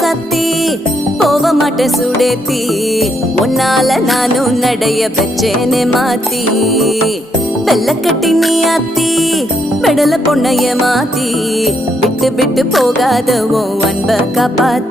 ராசாத்தி போக மாட்டேன் சுடேத்தி உன்னால நானும் நடைய பெற்றேனே மாத்தி வெள்ள கட்டி நீ ஆத்தி பெடல பொண்ணைய மாத்தி விட்டு விட்டு போகாத உன் அன்ப காப்பாத்தி